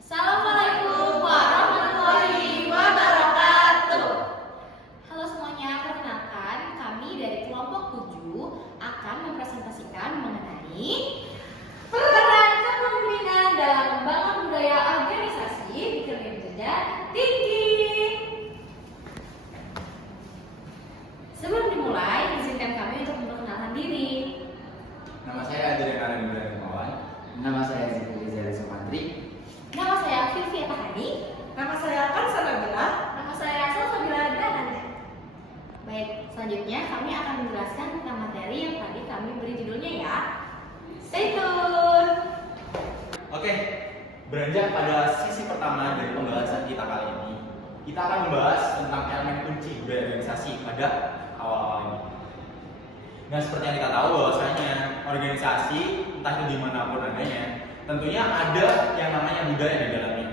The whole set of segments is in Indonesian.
Assalamualaikum warahmatullahi wabarakatuh. Halo semuanya, perkenalkan kami dari kelompok 7 akan mempresentasikan mengenai peran kepemimpinan dalam membangun budaya organisasi di jenjang tinggi. Sebelum dimulai, izinkan kami untuk memperkenalkan diri. Nama saya Adrian Aryan Ibrahim. Nama saya Zikri Zara Sumantri. Nama saya Vivi Tahani. Nama saya Kansa Nabila. Nama saya Salsabila Dananda. Baik, selanjutnya kami akan menjelaskan tentang materi yang tadi kami beri judulnya ya. Stay tune. Oke, beranjak pada sisi pertama dari pembahasan kita kali ini, kita akan membahas tentang elemen kunci budaya organisasi pada awal-awal ini. Nah, seperti yang kita tahu bahwasanya organisasi entah itu dimanapun adanya, tentunya ada yang namanya budaya di dalamnya.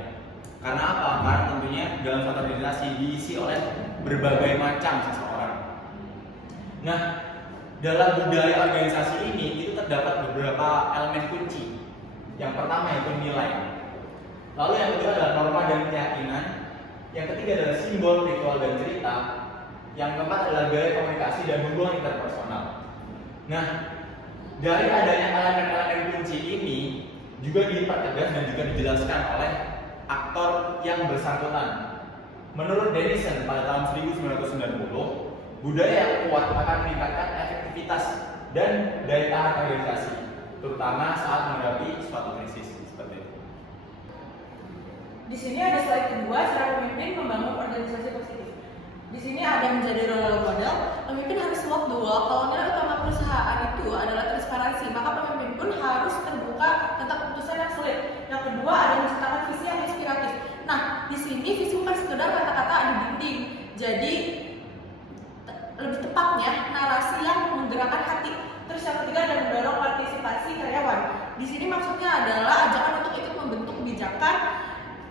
Karena apa? Karena tentunya dalam suatu organisasi diisi oleh berbagai macam seseorang. Nah, dalam budaya organisasi ini itu terdapat beberapa elemen kunci. Yang pertama yaitu nilai. Lalu yang kedua adalah norma dan keyakinan. Yang ketiga adalah simbol, ritual dan cerita. Yang keempat adalah gaya komunikasi dan hubungan interpersonal. Nah, dari adanya elemen-elemen kunci ini juga dipertegas dan juga dijelaskan oleh aktor yang bersangkutan. Menurut Denison pada tahun 1990, budaya yang kuat akan meningkatkan efektivitas dan daya tahan organisasi, terutama saat menghadapi suatu krisis seperti itu. Di sini ada slide kedua, cara pemimpin membangun organisasi positif. Di sini ada menjadi role model. Pemimpin harus walk the walk. Kalau nilai utama perusahaan itu adalah transparansi, maka pemimpin pun harus terbuka tentang keputusan yang sulit. Yang kedua ada menciptakan visi yang inspiratif. Nah, di sini visi bukan sekedar kata-kata di dinding. Jadi lebih tepatnya narasi yang menggerakkan hati. Terus yang ketiga ada mendorong partisipasi karyawan. Di sini maksudnya adalah ajakan untuk ikut membentuk kebijakan,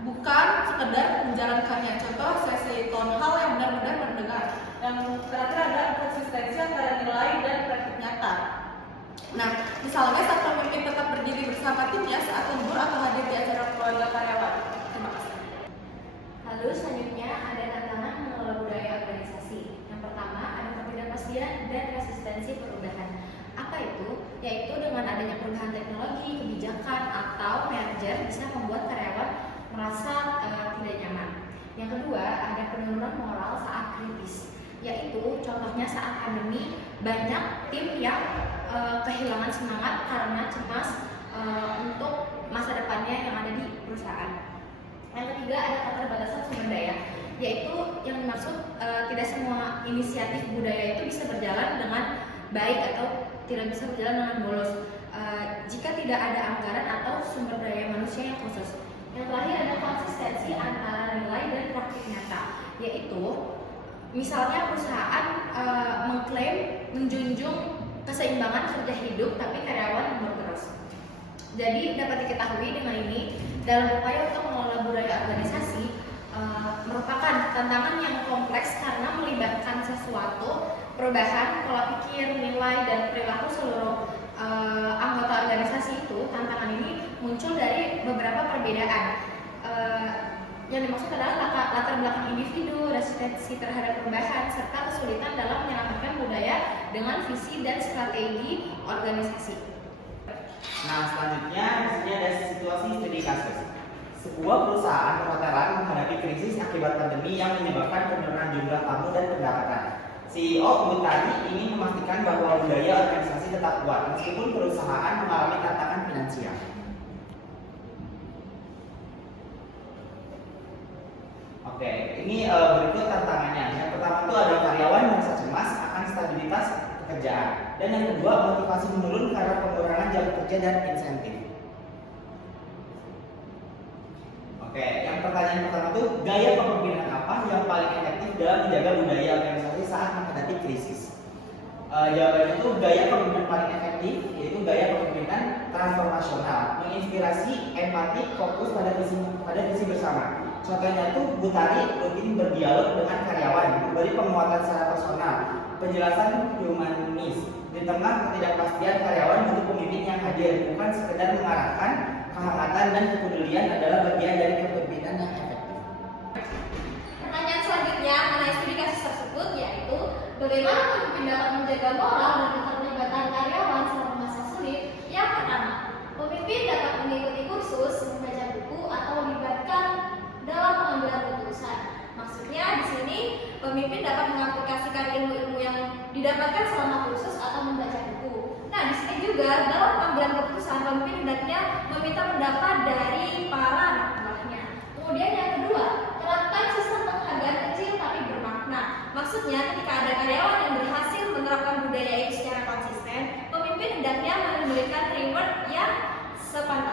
bukan sekedar menjalankannya. Contoh sesi town hall yang benar-benar mendengar. Yang terakhir ada konsistensi antara nilai dan praktik nyata. Nah, misalnya saat pemimpin tetap berdiri bersama timnya saat lembur atau hadir di acara keluarga karyawan. Terima kasih. Lalu selanjutnya ada tantangan mengelola budaya organisasi. Yang pertama ada ketidakpastian dan resistensi perubahan. Apa itu? Yaitu dengan adanya perubahan teknologi, kebijakan, atau merger bisa membuat karyawan merasa tidak nyaman. Yang kedua ada penurunan moral saat kritis. Yaitu contohnya saat pandemi banyak tim yang kehilangan semangat karena cemas untuk masa depannya yang ada di perusahaan. Yang ketiga ada keterbatasan sumber daya, yaitu yang dimaksud tidak semua inisiatif budaya itu bisa berjalan dengan baik atau tidak bisa berjalan dengan mulus jika tidak ada anggaran atau sumber daya manusia yang khusus. Yang terakhir ada konsistensi antara nilai dan praktik nyata, yaitu misalnya perusahaan mengklaim menjunjung keseimbangan kerja hidup tapi karyawan lembur terus. Jadi dapat diketahui dengan ini dalam upaya untuk mengelola budaya organisasi merupakan tantangan yang kompleks karena melibatkan sesuatu perubahan pola pikir, nilai dan perilaku seluruh anggota organisasi itu. Tantangan ini muncul dari beberapa perbedaan. Yang dimaksud adalah latar belakang individu, resistensi terhadap perubahan, serta kesulitan dalam menyelamatkan budaya dengan visi dan strategi organisasi. Nah, selanjutnya di sini ada situasi studi kasus. Sebuah perusahaan perhotelan menghadapi krisis akibat pandemi yang menyebabkan penurunan jumlah tamu dan pendapatan. CEO Ubud Tani ingin memastikan bahwa budaya organisasi tetap kuat meskipun perusahaan mengalami tantangan finansial. Oke, ini berikut tantangannya. Yang pertama itu ada karyawan merasa cemas akan stabilitas pekerjaan, dan yang kedua motivasi menurun karena pengurangan jam kerja dan insentif. Oke, yang pertanyaan pertama itu gaya kepemimpinan apa yang paling efektif dalam menjaga budaya organisasi saat menghadapi krisis? Jawabannya itu gaya kepemimpinan paling efektif yaitu gaya kepemimpinan transformasional, menginspirasi, empati, fokus pada visi bersama. Contohnya tuh Butari rutin berdialog dengan karyawan, memberi penguatan secara personal, penjelasan humanis. Di tengah ketidakpastian, karyawan butuh pemimpin yang hadir, bukan sekedar mengarahkan. Kehangatan dan kepedulian adalah bagian dari kepemimpinan yang efektif. Pertanyaan selanjutnya mengenai studi kasus tersebut yaitu bagaimana pemimpin dapat menjaga moral dan keterlibatan karyawan selama masa sulit. Yang pertama, pemimpin dapat mengikuti kursus, membaca buku atau libatkan dalam pengambilan keputusan. Maksudnya di sini pemimpin dapat mengaplikasikan ilmu-ilmu yang didapatkan selama kursus atau membaca buku. Nah, di sini juga dalam pengambilan keputusan pemimpin hendaknya meminta pendapat dari para anak buahnya. Kemudian yang kedua, terapkan sistem penghargaan kecil tapi bermakna. Maksudnya ketika ada karyawan yang berhasil menerapkan budaya ini secara konsisten, pemimpin hendaknya memberikan reward yang sepantasnya.